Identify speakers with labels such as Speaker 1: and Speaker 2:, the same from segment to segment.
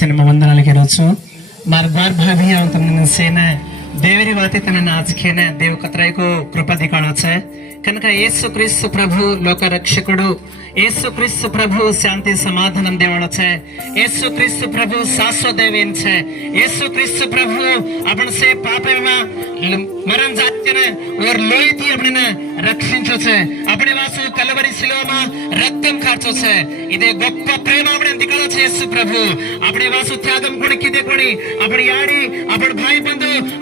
Speaker 1: Cinema వందనాలకి ఈరోజు. మరి భార్భాభియావంతమైన సేన ದೇವರಿ ವಾತಿತನನ್ನು ಆಚಿಕೆನೆ ದೇವ ಕತ್ರೈಗೂ ಕೃಪದಿ ಕಾಣೋಚೆ కనుక యేసు క్రీస్తు ప్రభు లోక రక్షకుడు యేసు క్రీస్తు ప్రభు శాంతి సమాధానం దేవనచే యేసు క్రీస్తు ప్రభు శాశ్వత దేవించే యేసు క్రీస్తు ప్రభు అప్పుడు సే పాపేమా మరణ జాతిన ఓర్ లోయతి అప్పుడిన రక్షించొచ్చే అప్పుడే వాసు కలవరి శిలోమా రక్తం కార్చొచ్చే ఇదే గొప్ప ప్రేమ అప్పుడు దిగలొచ్చే యేసు ప్రభు అప్పుడే వాసు త్యాగం కొడుకు ఇదే కొడి అప్పుడు యాడి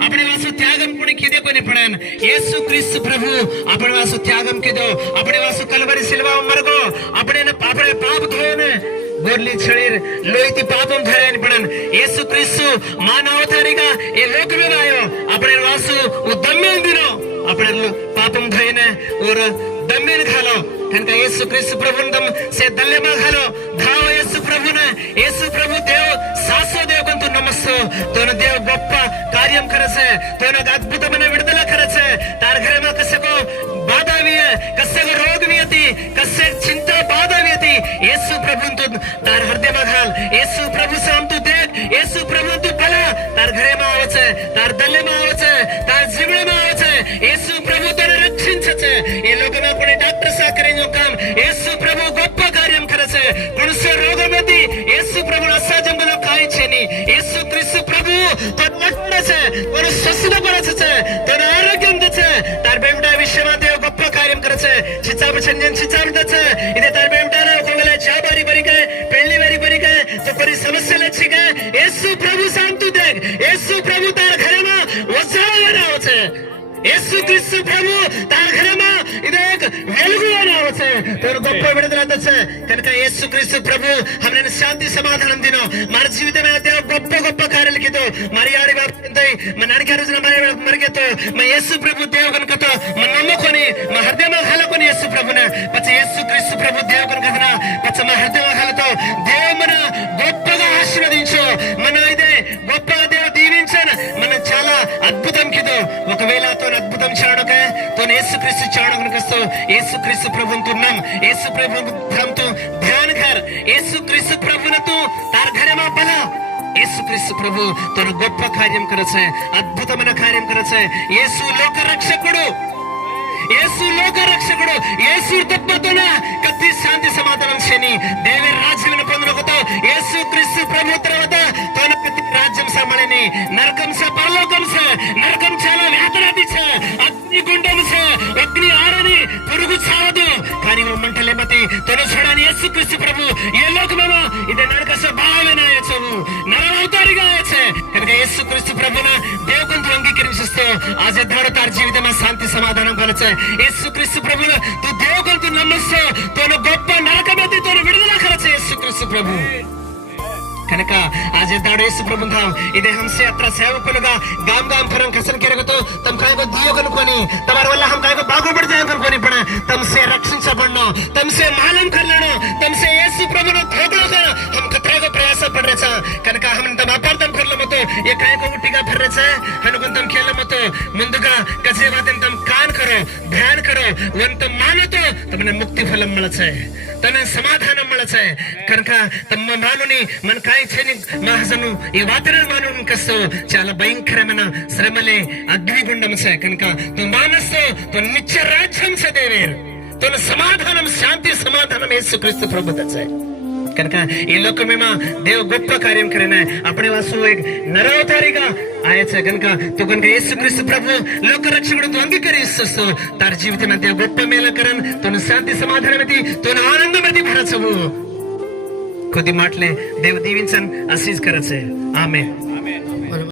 Speaker 1: अपने वास्ते त्यागम पुण्य किदे को निपड़न यीशु क्रिस्त प्रभु अपने वास्ते त्यागम किदो अपने वास्ते कलवरी सिलवा मरगो अपने ने अपने पाप धोए ने గొర్లి చెడేర్ లోయతి పాపం ధరని పడన్. యేసు క్రీస్తు మానవతారిగా ఈ లోకమే రాయో అప్పుడు వాసు దమ్మేలు దినో అప్పుడు పాపం ధైన ఓర దమ్మేలు ఖాలో కనుక యేసు క్రీస్తు ప్రభుని దమ్ సే దల్లెమా ఖాలో ధావ యేసు ప్రభున. యేసు ప్రభు దేవ तोन देव गोप्प कार्यम करसे तोन अद्भुत मने विडदल करसे तार घरे में कसे को बाधा भी है कसे को रोग भी है ती कसे चिंता बाधा भी है ती. यीशु प्रभु तो तार हृदय में घाल यीशु प्रभु से हम तो देख. यीशु प्रभु तो पला. तार घरे में आवचे तार दल्ले में आवचे तार जीवन యేసు క్రీస్తు ప్రభు దాని ఘనమా ఇదే వెలుగు అనావసే తను గొప్ప విడుదల దశ కనుక యేసు క్రీస్తు ప్రభు हमने శాంతి సమాధానం దినో. మన జీవితం అయితే గొప్ప గొప్ప కార్యలకితో మరి ఆడి వ్యాప్తి మన అడిగారు మరి మరిగతో మా యేసు ప్రభు దేవ కనుకతో మన నమ్ముకొని మా హృదయం హలకొని యేసు ప్రభున పచ్చ యేసు క్రీస్తు ప్రభు దేవ కనుక పచ్చ మా హృదయం హలతో దేవుమన గొప్పగా ఆశీర్వదించు. మన ఇదే గొప్ప దేవుడు దీవించాను. మన చాలా అద్భుతం కిదో ఒకవేళ తో చాడక తను యేసు క్రీస్తు యేసుక్రీస్తు యేసు క్రీస్తు ప్రభుతో ఉన్నాం. యేసు ప్రభుతో ధ్యాన యేసు క్రీస్తు ప్రభులతో తార్ధరమా బల. యేసుక్రీస్తు ప్రభు తను గొప్ప కార్యం కరచే అద్భుతమైన కార్యం కరచే. యేసు లోక రక్షకుడు యేసు లోక రక్షకుడు యేసు తప్పతోన కత్తి శాంతి సమాధానం చేయని దేవి రాజ్యమును పొందునకుతో యేసు క్రీస్తు ప్రభు తర్వాత తన రాజ్యం సమాలని నరకం స పరలోకం స నరకం పరలోక ಇದನ್ನೆರಡು ಕಷ್ಟ ಭಾವನೆ ಆಯಚವು ನರವ ಅವತಾರಿಗ ಆಯಚೆ కనుక యేసు క్రీస్తు ప్రభున దేవుకుంతు అంగీకరించిస్తూ ఆ సిద్ధాడు తారి జీవితమే శాంతి సమాధానం కలిచే యేసు క్రీస్తు ప్రభున తు దేవుకుంతు నమ్మిస్తూ తోను గొప్ప నరకమతి తోను విడుదల కలిచే యేసు క్రీస్తు ప్రభు. కనుక ఆ జెద్దాడు యేసు ప్రభుత్వం ఇదే హంసయాత్ర సేవకులుగా గామ్ గామ్ ఫరం కసన్ కెరగతో తమ కాయకు దీయకనుకొని తమ వల్ల హం కాయకు బాగుపడి చేయకనుకొని ఇప్పుడు తమసే రక్షించబడిన తమసే మాలం కల్లను తమసే વંત માનો તો તમને મુક્તિ ફલમ મળશે તને સમાધાન મળશે કારણ કે તમે માનુની મન કાય છે ને મહાસનું એ વાતને માનુન કસો ચાલ ભયંકરమైన શ્રમલે అగ్నిగుండం છે కనుక તું માનસો તો નિત્ય રાજ્યમ છે દેવેર તો સમાધાనం శాంతి సమాధానం యేసుక్రీస్తు ప్రభుత్వ కనుక ఈ లోకమేమో దేవు గొప్ప కార్యం కరిగిన అప్పుడే వాసు నరవతారిగా ఆయచ కనుక ತು ಕನಕ ಯೇಸು ಕ್ರಿಸ್ತು ಪ್ರಭು ಲೋಕ ರಕ್ಷಕಡು ಅಂಗೀಕರಿಸು ತಾರ ಜೀವಿತ ಮಧ್ಯೆ ಗೊಪ್ಪ ಮೇಲಕರನ್ ತೋನು శాంతి సమాధానమతి తోను ఆనందమతి భరచవు. కొద్ది మాటలే దేవు దీవించన్ ఆశీస్ కరచే ఆమె ఆమెన్.